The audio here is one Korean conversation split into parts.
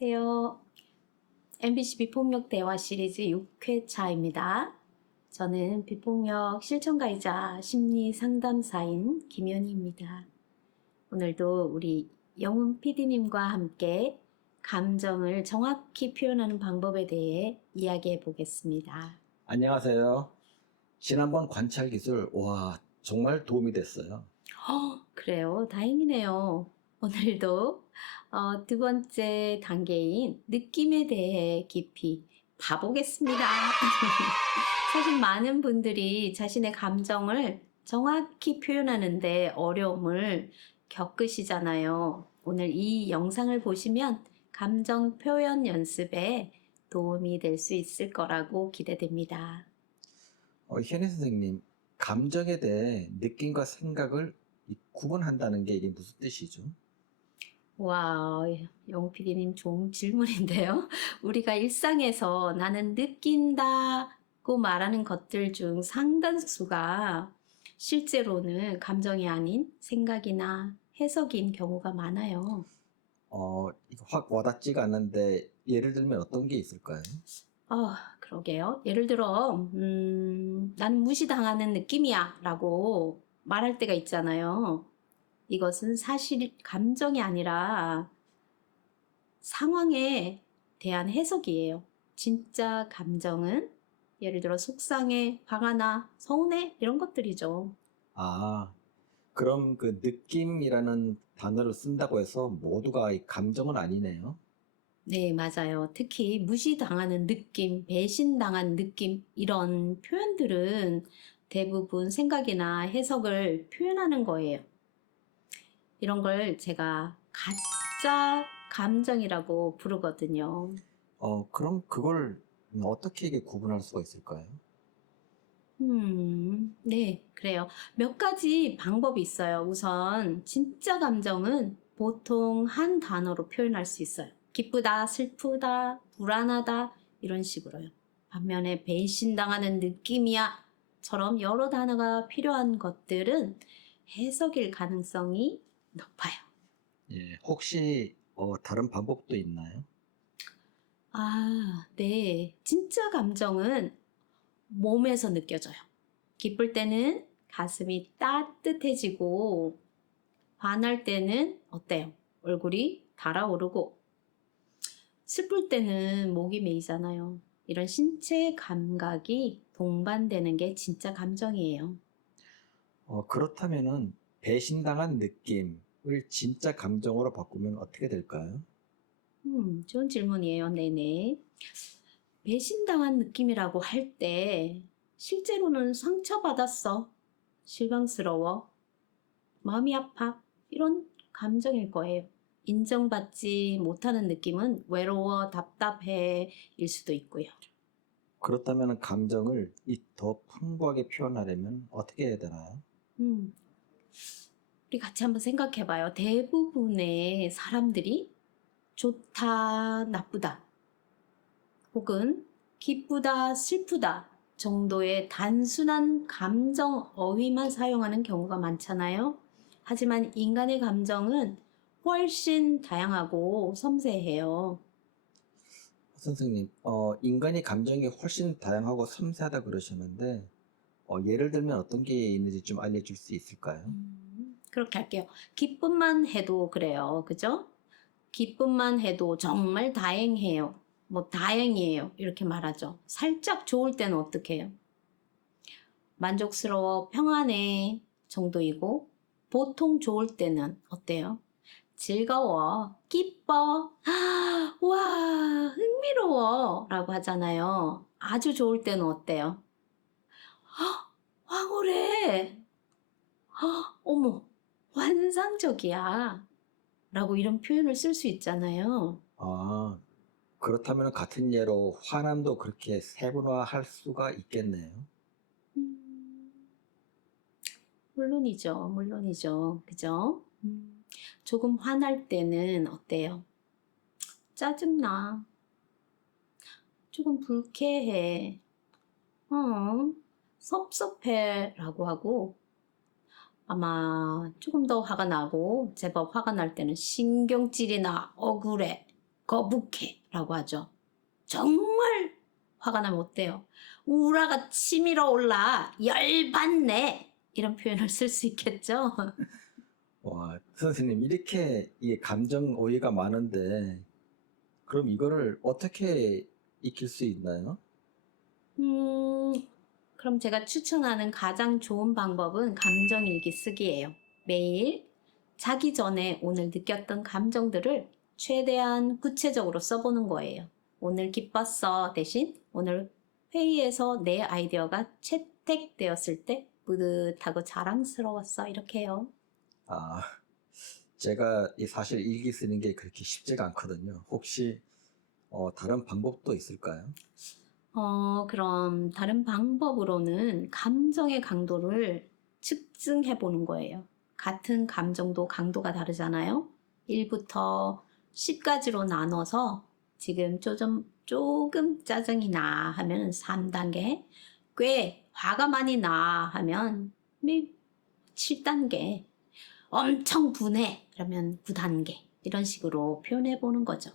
안녕하세요. MBC 비폭력 대화 시리즈 6회차입니다. 저는 비폭력 실천가이자 심리 상담사인 김연희입니다. 오늘도 우리 영훈 PD님과 함께 감정을 정확히 표현하는 방법에 대해 이야기해 보겠습니다. 안녕하세요. 지난번 관찰 기술, 정말 도움이 됐어요. 그래요. 다행이네요. 오늘도 두 번째 단계인 느낌에 대해 깊이 봐보겠습니다. 사실 많은 분들이 자신의 감정을 정확히 표현하는데 어려움을 겪으시잖아요. 오늘 이 영상을 보시면 감정 표현 연습에 도움이 될 수 있을 거라고 기대됩니다. 현희 선생님, 감정에 대해 느낌과 생각을 구분한다는 게 이게 무슨 뜻이죠? 와, 영우 PD님 좋은 질문인데요. 우리가 일상에서 나는 느낀다고 말하는 것들 중 상당수가 실제로는 감정이 아닌 생각이나 해석인 경우가 많아요. 이거 확 와닿지가 않는데 예를 들면 어떤 게 있을까요? 그러게요. 예를 들어, 나는 무시당하는 느낌이야 라고 말할 때가 있잖아요. 이것은 사실 감정이 아니라 상황에 대한 해석이에요. 진짜 감정은 예를 들어 속상해, 화가 나, 서운해 이런 것들이죠. 그럼 그 느낌이라는 단어를 쓴다고 해서 모두가 이 감정은 아니네요. 네, 맞아요. 특히 무시당하는 느낌, 배신당한 느낌 이런 표현들은 대부분 생각이나 해석을 표현하는 거예요. 이런 걸 제가 가짜 감정이라고 부르거든요. 그럼 그걸 어떻게 이게 구분할 수가 있을까요? 네, 그래요. 몇 가지 방법이 있어요. 우선, 진짜 감정은 보통 한 단어로 표현할 수 있어요. 기쁘다, 슬프다, 불안하다, 이런 식으로요. 반면에 배신당하는 느낌이야, 처럼 여러 단어가 필요한 것들은 해석일 가능성이 높아요. 예, 혹시 다른 방법도 있나요? 네. 진짜 감정은 몸에서 느껴져요. 기쁠 때는 가슴이 따뜻해지고, 화날 때는 어때요? 얼굴이 달아오르고, 슬플 때는 목이 메이잖아요. 이런 신체 감각이 동반되는 게 진짜 감정이에요. 그렇다면은 배신당한 느낌을 진짜 감정으로 바꾸면 어떻게 될까요? 좋은 질문이에요. 네네. 배신당한 느낌이라고 할 때, 실제로는 상처받았어. 실망스러워. 마음이 아파. 이런 감정일 거예요. 인정받지 못하는 느낌은 외로워, 답답해 일 수도 있고요. 그렇다면 감정을 더 풍부하게 표현하려면 어떻게 해야 되나요? 음, 우리 같이 한번 생각해 봐요. 대부분의 사람들이 좋다, 나쁘다, 혹은 기쁘다, 슬프다 정도의 단순한 감정 어휘만 사용하는 경우가 많잖아요. 하지만 인간의 감정은 훨씬 다양하고 섬세해요. 선생님, 인간의 감정이 훨씬 다양하고 섬세하다 그러셨는데, 예를 들면 어떤 게 있는지 좀 알려줄 수 있을까요? 그렇게 할게요. 기쁨만 해도 그래요. 그죠? 기쁨만 해도 정말 다행해요. 뭐 다행이에요. 이렇게 말하죠. 살짝 좋을 때는 어떻게 해요? 만족스러워, 평안해 정도이고, 보통 좋을 때는 어때요? 즐거워, 기뻐, 와, 흥미로워 라고 하잖아요. 아주 좋을 때는 어때요? 황홀해, 어머, 환상적이야 라고 이런 표현을 쓸 수 있잖아요. 아, 그렇다면 같은 예로 화남도 그렇게 세분화할 수가 있겠네요. 음, 물론이죠, 물론이죠. 그죠? 조금 화날 때는 어때요? 짜증나. 조금 불쾌해. 섭섭해. 라고 하고, 아마 조금 더 화가 나고, 제법 화가 날 때는 신경질이 나. 억울해. 거북해라고 하죠. 정말 화가 나면 어때요? 우라가 치밀어 올라 열받네 이런 표현을 쓸 수 있겠죠. 와, 선생님, 이렇게 이 감정 오해가 많은데, 그럼 이거를 어떻게 익힐 수 있나요? 음, 그럼 제가 추천하는 가장 좋은 방법은 감정일기 쓰기예요. 매일 자기 전에 오늘 느꼈던 감정들을 최대한 구체적으로 써보는 거예요. 오늘 기뻤어 대신 오늘 회의에서 내 아이디어가 채택되었을 때 뿌듯하고 자랑스러웠어 이렇게 해요. 아, 제가 사실 일기 쓰는 게 그렇게 쉽지가 않거든요. 혹시 다른 방법도 있을까요? 그럼 다른 방법으로는 감정의 강도를 측정해 보는 거예요. 같은 감정도 강도가 다르잖아요. 1부터 10까지로 나눠서 지금 조금 짜증이 나 하면 3단계, 꽤 화가 많이 나 하면 7단계, 엄청 분해 그러면 9단계 이런 식으로 표현해 보는 거죠.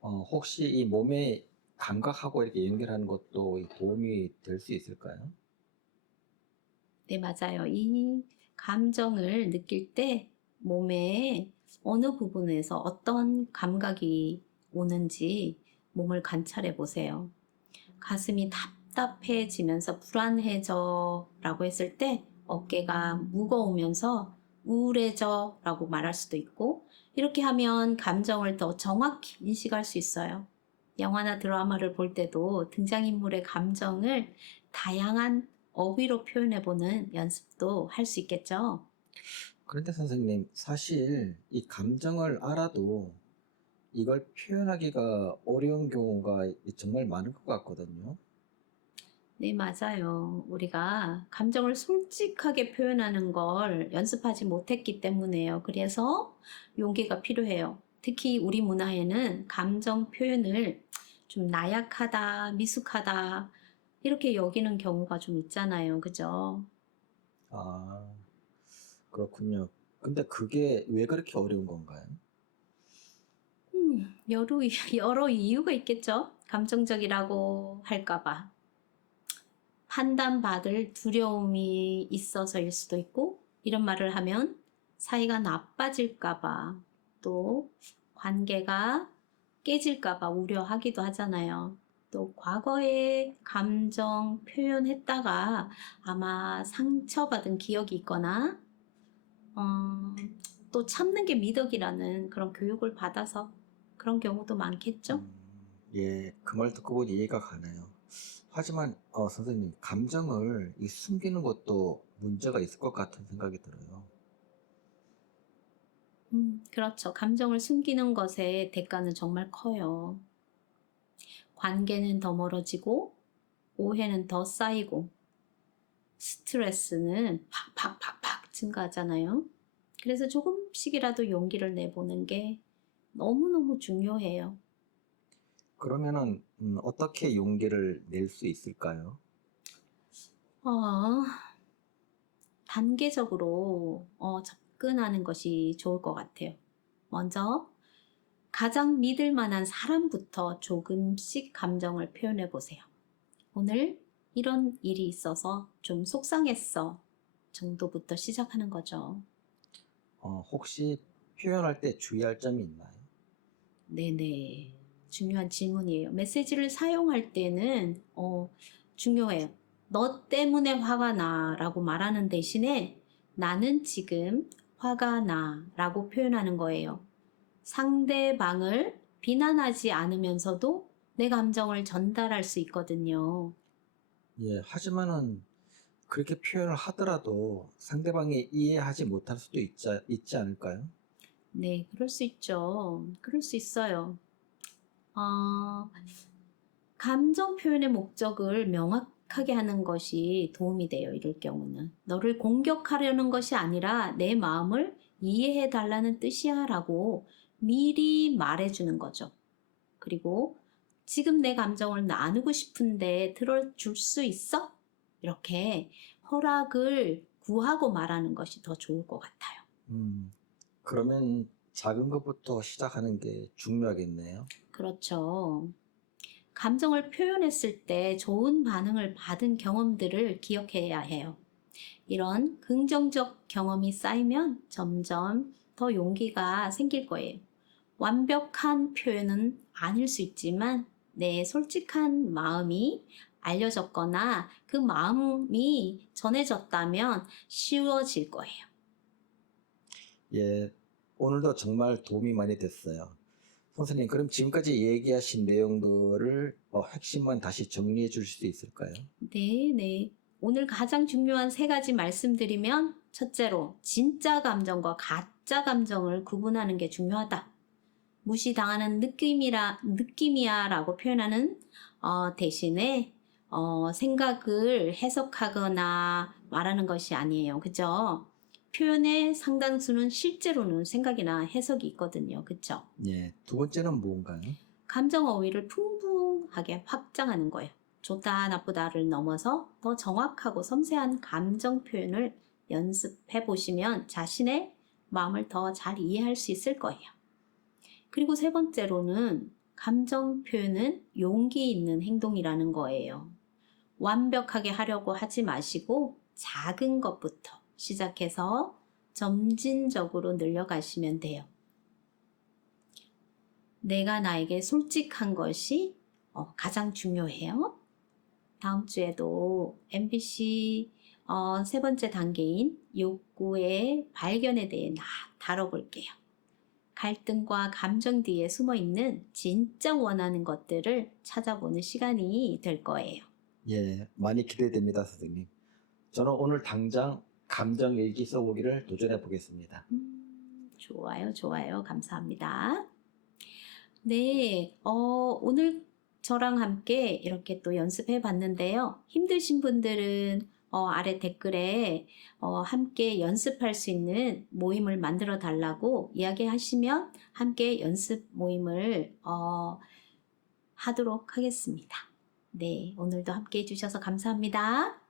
혹시 이 몸의 감각하고 이렇게 연결하는 것도 도움이 될 수 있을까요? 네, 맞아요. 이 감정을 느낄 때 몸의 어느 부분에서 어떤 감각이 오는지 몸을 관찰해 보세요. 가슴이 답답해지면서 불안해져 라고 했을 때 어깨가 무거우면서 우울해져 라고 말할 수도 있고 이렇게 하면 감정을 더 정확히 인식할 수 있어요. 영화나 드라마를 볼 때도 등장인물의 감정을 다양한 어휘로 표현해보는 연습도 할 수 있겠죠. 그런데 선생님, 사실 이 감정을 알아도 이걸 표현하기가 어려운 경우가 정말 많은 것 같거든요. 네, 맞아요. 우리가 감정을 솔직하게 표현하는 걸 연습하지 못했기 때문에요. 그래서 용기가 필요해요. 특히 우리 문화에는 감정 표현을 좀 나약하다, 미숙하다, 이렇게 여기는 경우가 좀 있잖아요. 그죠? 아, 그렇군요. 근데 그게 왜 그렇게 어려운 건가요? 여러, 여러 이유가 있겠죠? 감정적이라고 할까봐. 판단받을 두려움이 있어서일 수도 있고, 이런 말을 하면 사이가 나빠질까봐, 또 관계가 깨질까봐 우려하기도 하잖아요. 또 과거에 감정 표현했다가 아마 상처받은 기억이 있거나, 어, 또 참는 게 미덕이라는 그런 교육을 받아서 그런 경우도 많겠죠? 음, 예, 그 말 듣고 보니 이해가 가네요. 하지만 선생님, 감정을 숨기는 것도 문제가 있을 것 같은 생각이 들어요. 그렇죠. 감정을 숨기는 것의 대가는 정말 커요. 관계는 더 멀어지고, 오해는 더 쌓이고, 스트레스는 팍팍팍팍 증가하잖아요. 그래서 조금씩이라도 용기를 내보는 게 너무너무 중요해요. 그러면은 어떻게 용기를 낼 수 있을까요? 어, 단계적으로 접근하는 것이 좋을 것 같아요. 먼저 가장 믿을 만한 사람부터 조금씩 감정을 표현해 보세요. 오늘 이런 일이 있어서 좀 속상했어 정도부터 시작하는 거죠. 혹시 표현할 때 주의할 점이 있나요? 네네. 중요한 질문이에요. 메시지를 사용할 때는 중요해요. 너 때문에 화가 나 라고 말하는 대신에 나는 지금 화가 나 라고 표현하는 거예요. 상대방을 비난하지 않으면서도 내 감정을 전달할 수 있거든요. 예, 하지만은 그렇게 표현을 하더라도 상대방이 이해하지 못할 수도 있지 않을까요? 네, 그럴 수 있죠. 그럴 수 있어요. 어, 감정 표현의 목적을 명확하게 하는 것이 도움이 돼요. 이럴 경우는. 너를 공격하려는 것이 아니라 내 마음을 이해해 달라는 뜻이야 라고 미리 말해주는 거죠. 그리고 지금 내 감정을 나누고 싶은데 들어줄 수 있어? 이렇게 허락을 구하고 말하는 것이 더 좋을 것 같아요. 음, 그러면 작은 것부터 시작하는 게 중요하겠네요. 그렇죠. 감정을 표현했을 때 좋은 반응을 받은 경험들을 기억해야 해요. 이런 긍정적 경험이 쌓이면 점점 더 용기가 생길 거예요. 완벽한 표현은 아닐 수 있지만 내 솔직한 마음이 알려졌거나 그 마음이 전해졌다면 쉬워질 거예요. 예, 오늘도 정말 도움이 많이 됐어요. 선생님, 그럼 지금까지 얘기하신 내용들을 핵심만 다시 정리해 주실 수 있을까요? 네. 오늘 가장 중요한 세 가지 말씀드리면 첫째로 진짜 감정과 가짜 감정을 구분하는 게 중요하다. 무시당하는 느낌이야 라고 표현하는 대신에 생각을 해석하거나 말하는 것이 아니에요. 그죠? 표현의 상당수는 실제로는 생각이나 해석이 있거든요. 그쵸? 예, 두 번째는 뭔가요? 감정 어휘를 풍부하게 확장하는 거예요. 좋다, 나쁘다를 넘어서 더 정확하고 섬세한 감정 표현을 연습해 보시면 자신의 마음을 더 잘 이해할 수 있을 거예요. 그리고 세 번째로는 감정 표현은 용기 있는 행동이라는 거예요. 완벽하게 하려고 하지 마시고 작은 것부터 시작해서 점진적으로 늘려가시면 돼요. 내가 나에게 솔직한 것이 가장 중요해요. 다음 주에도 MBC 세 번째 단계인 욕구의 발견에 대해 다뤄볼게요. 갈등과 감정 뒤에 숨어 있는 진짜 원하는 것들을 찾아보는 시간이 될 거예요. 예, 많이 기대됩니다, 선생님. 저는 오늘 당장 감정 일기 써보기를 도전해 보겠습니다. 좋아요. 감사합니다. 네, 오늘 저랑 함께 이렇게 또 연습해 봤는데요. 힘드신 분들은 아래 댓글에 함께 연습할 수 있는 모임을 만들어 달라고 이야기하시면 함께 연습 모임을 하도록 하겠습니다. 네, 오늘도 함께 해주셔서 감사합니다.